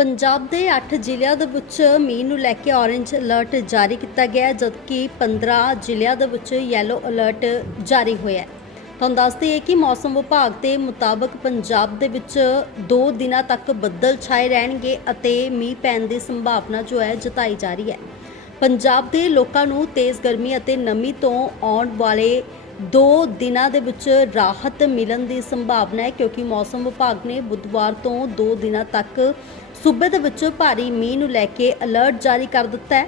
ਪੰਜਾਬ ਦੇ 8 ਜ਼ਿਲ੍ਹਿਆਂ ਦੇ ਵਿੱਚ ਮੀਂਹ ਨੂੰ ਲੈ ਕੇ ਔਰੇਂਜ ਅਲਰਟ ਜਾਰੀ ਕੀਤਾ ਗਿਆ ਹੈ, ਜਦਕਿ 15 ਜ਼ਿਲ੍ਹਿਆਂ ਦੇ ਵਿੱਚ ਯੈਲੋ ਅਲਰਟ ਜਾਰੀ ਹੋਇਆ ਹੈ। ਤੁਹਾਨੂੰ ਦੱਸ ਦਈਏ ਕਿ ਮੌਸਮ ਵਿਭਾਗ ਦੇ ਮੁਤਾਬਕ ਪੰਜਾਬ ਦੇ ਵਿੱਚ 2 ਦਿਨਾਂ ਤੱਕ ਬੱਦਲ ਛਾਏ ਰਹਿਣਗੇ ਅਤੇ ਮੀਂਹ ਪੈਣ ਦੀ ਸੰਭਾਵਨਾ ਜੋ ਹੈ ਜਤਾਈ ਜਾ ਰਹੀ ਹੈ। ਪੰਜਾਬ ਦੇ ਲੋਕਾਂ ਨੂੰ ਤੇਜ਼ ਗਰਮੀ ਅਤੇ ਨਮੀ ਤੋਂ ਆਉਣ ਵਾਲੇ ਦੋ ਦਿਨਾਂ ਦੇ ਵਿੱਚ ਰਾਹਤ ਮਿਲਣ ਦੀ ਸੰਭਾਵਨਾ ਹੈ ਕਿਉਂਕਿ ਮੌਸਮ ਵਿਭਾਗ ਨੇ ਬੁੱਧਵਾਰ ਤੋਂ ਦੋ ਦਿਨਾਂ ਤੱਕ ਸੂਬੇ ਦੇ ਵਿੱਚ ਭਾਰੀ ਮੀਂਹ ਨੂੰ ਲੈ ਕੇ ਅਲਰਟ ਜਾਰੀ ਕਰ ਦਿੱਤਾ ਹੈ।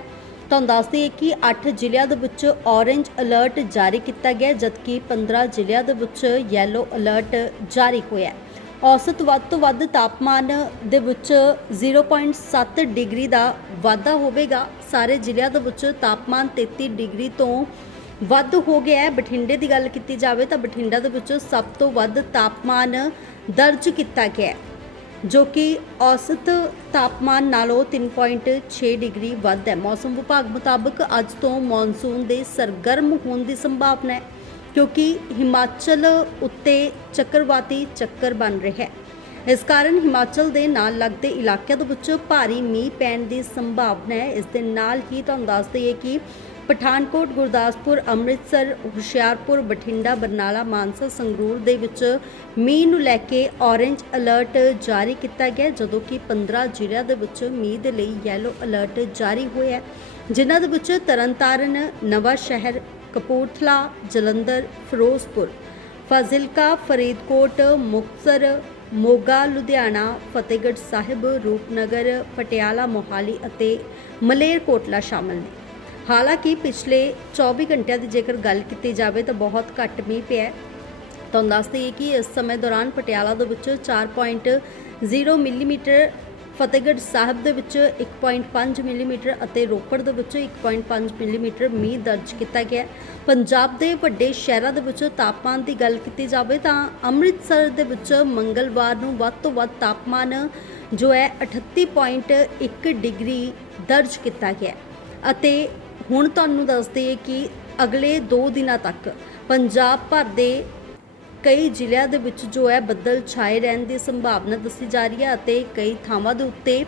ਤੁਹਾਨੂੰ ਦੱਸ ਦਈਏ ਕਿ 8 ਜ਼ਿਲ੍ਹਿਆਂ ਦੇ ਵਿੱਚ ਔਰੇਂਜ ਅਲਰਟ ਜਾਰੀ ਕੀਤਾ ਗਿਆ ਜਦਕਿ 15 ਜ਼ਿਲ੍ਹਿਆਂ ਦੇ ਵਿੱਚ ਯੈਲੋ ਅਲਰਟ ਜਾਰੀ ਹੋਇਆ ਹੈ। ਔਸਤ ਵੱਧ ਤੋਂ ਵੱਧ ਤਾਪਮਾਨ ਦੇ ਵਿੱਚ 0.7 ਡਿਗਰੀ ਦਾ ਵਾਧਾ ਹੋਵੇਗਾ। ਸਾਰੇ ਜ਼ਿਲ੍ਹਿਆਂ ਦੇ ਵਿੱਚ ਤਾਪਮਾਨ 33 ਡਿਗਰੀ ਤੋਂ ਵੱਧ ਹੋ ਗਿਆ ਹੈ। ਬਠਿੰਡੇ ਦੀ ਗੱਲ ਕੀਤੀ ਜਾਵੇ ਤਾਂ ਬਠਿੰਡਾ ਦੇ ਵਿੱਚ ਸਭ ਤੋਂ ਵੱਧ ਤਾਪਮਾਨ ਦਰਜ ਕੀਤਾ ਗਿਆ ਹੈ, ਜੋ ਕਿ ਔਸਤ ਤਾਪਮਾਨ ਨਾਲੋਂ 3.6 ਡਿਗਰੀ ਵੱਧ ਹੈ। ਮੌਸਮ ਵਿਭਾਗ ਮੁਤਾਬਕ ਅੱਜ ਤੋਂ ਮੌਨਸੂਨ ਦੇ ਸਰਗਰਮ ਹੋਣ ਦੀ ਸੰਭਾਵਨਾ ਹੈ, ਕਿਉਂਕਿ ਹਿਮਾਚਲ ਉੱਤੇ ਚੱਕਰਵਾਤੀ ਚੱਕਰ ਬਣ ਰਿਹਾ ਹੈ। ਇਸ ਕਾਰਨ ਹਿਮਾਚਲ ਦੇ ਨਾਲ ਲੱਗਦੇ ਇਲਾਕਿਆਂ ਦੇ ਵਿੱਚ ਭਾਰੀ ਮੀਂਹ ਪੈਣ ਦੀ ਸੰਭਾਵਨਾ ਹੈ। ਇਸ ਦੇ ਨਾਲ ਹੀ ਤੁਹਾਨੂੰ ਦੱਸ ਦਈਏ ਕਿ ਪਠਾਨਕੋਟ, ਗੁਰਦਾਸਪੁਰ, ਅੰਮ੍ਰਿਤਸਰ, ਹੁਸ਼ਿਆਰਪੁਰ, ਬਠਿੰਡਾ, ਬਰਨਾਲਾ, ਮਾਨਸਾ, ਸੰਗਰੂਰ ਦੇ ਵਿੱਚ ਮੀਂਹ ਨੂੰ ਲੈ ਕੇ ਔਰੇਂਜ ਅਲਰਟ ਜਾਰੀ ਕੀਤਾ ਗਿਆ ਜਦੋਂ ਕਿ 15 ਜ਼ਿਲ੍ਹਿਆਂ ਦੇ ਵਿੱਚ ਮੀਂਹ ਦੇ ਲਈ ਯੈਲੋ ਅਲਰਟ ਜਾਰੀ ਹੋਇਆ ਹੈ। ਜਿਨ੍ਹਾਂ ਦੇ ਵਿੱਚ ਤਰਨਤਾਰਨ ਨਵਾਂ ਸ਼ਹਿਰ ਕਪੂਰਥਲਾ, ਜਲੰਧਰ, ਫਿਰੋਜ਼ਪੁਰ, ਫਾਜ਼ਿਲਕਾ, ਫਰੀਦਕੋਟ, ਮੁਕਤਸਰ ਮੋਗਾ, ਲੁਧਿਆਣਾ, ਫਤਿਹਗੜ੍ਹ ਸਾਹਿਬ, ਰੂਪਨਗਰ, ਪਟਿਆਲਾ, ਮੋਹਾਲੀ ਅਤੇ ਮਲੇਰਕੋਟਲਾ ਸ਼ਾਮਲ ਨੇ। ਹਾਲਾਂਕਿ ਪਿਛਲੇ 24 ਘੰਟਿਆਂ ਦੀ ਜੇਕਰ ਗੱਲ ਕੀਤੀ ਜਾਵੇ ਤਾਂ ਬਹੁਤ ਘੱਟ ਮੀਂਹ ਪਿਆ ਹੈ। ਤੁਹਾਨੂੰ ਦੱਸ ਦਈਏ ਕਿ ਇਸ ਸਮੇਂ ਦੌਰਾਨ ਪਟਿਆਲਾ ਦੇ ਵਿੱਚ 4.0 ਮਿਲੀਮੀਟਰ ਫਤਿਹਗੜ੍ਹ ਸਾਹਿਬ ਦੇ ਵਿੱਚ 1.5 ਮਿਲੀਮੀਟਰ ਅਤੇ ਰੋਪੜ ਦੇ ਵਿੱਚ 1.5 ਮਿਲੀਮੀਟਰ ਮੀਂਹ ਦਰਜ ਕੀਤਾ ਗਿਆ ਪੰਜਾਬ ਦੇ ਵੱਡੇ ਸ਼ਹਿਰਾਂ ਦੇ ਵਿੱਚ ਤਾਪਮਾਨ ਦੀ ਗੱਲ ਕੀਤੀ ਜਾਵੇ ਤਾਂ ਅੰਮ੍ਰਿਤਸਰ ਦੇ ਵਿੱਚ ਮੰਗਲਵਾਰ ਨੂੰ ਵੱਧ ਤੋਂ ਵੱਧ ਤਾਪਮਾਨ ਜੋ ਹੈ 38.1 ਡਿਗਰੀ ਦਰਜ ਕੀਤਾ ਗਿਆ ਅਤੇ ਹੁਣ ਤੁਹਾਨੂੰ ਦੱਸ ਦਈਏ ਕਿ ਅਗਲੇ 2 ਦਿਨਾਂ ਤੱਕ ਪੰਜਾਬ ਭਰ ਦੇ ਕਈ ਜ਼ਿਲ੍ਹਿਆਂ ਦੇ ਵਿੱਚ ਜੋ ਹੈ ਬੱਦਲ ਛਾਏ ਰਹਿਣ ਦੀ ਸੰਭਾਵਨਾ ਦੱਸੀ ਜਾ ਰਹੀ ਹੈ ਅਤੇ ਕਈ ਥਾਵਾਂ ਦੇ ਉੱਤੇ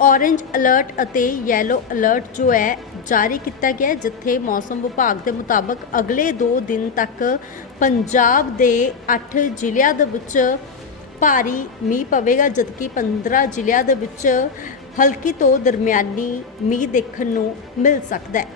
ਔਰੇਂਜ ਅਲਰਟ ਅਤੇ ਯੈਲੋ ਅਲਰਟ ਜੋ ਹੈ ਜਾਰੀ ਕੀਤਾ ਗਿਆ ਜਿੱਥੇ ਮੌਸਮ ਵਿਭਾਗ ਦੇ ਮੁਤਾਬਕ ਅਗਲੇ 2 ਦਿਨ ਤੱਕ ਪੰਜਾਬ ਦੇ 8 ਜ਼ਿਲ੍ਹਿਆਂ ਦੇ ਵਿੱਚ ਭਾਰੀ ਮੀਂਹ ਪਵੇਗਾ, ਜਦਕਿ 15 ਜ਼ਿਲ੍ਹਿਆਂ ਦੇ ਵਿੱਚ ਹਲਕੀ ਤੋਂ ਦਰਮਿਆਨੀ ਮੀਂਹ ਦੇਖਣ ਨੂੰ ਮਿਲ ਸਕਦਾ ਹੈ।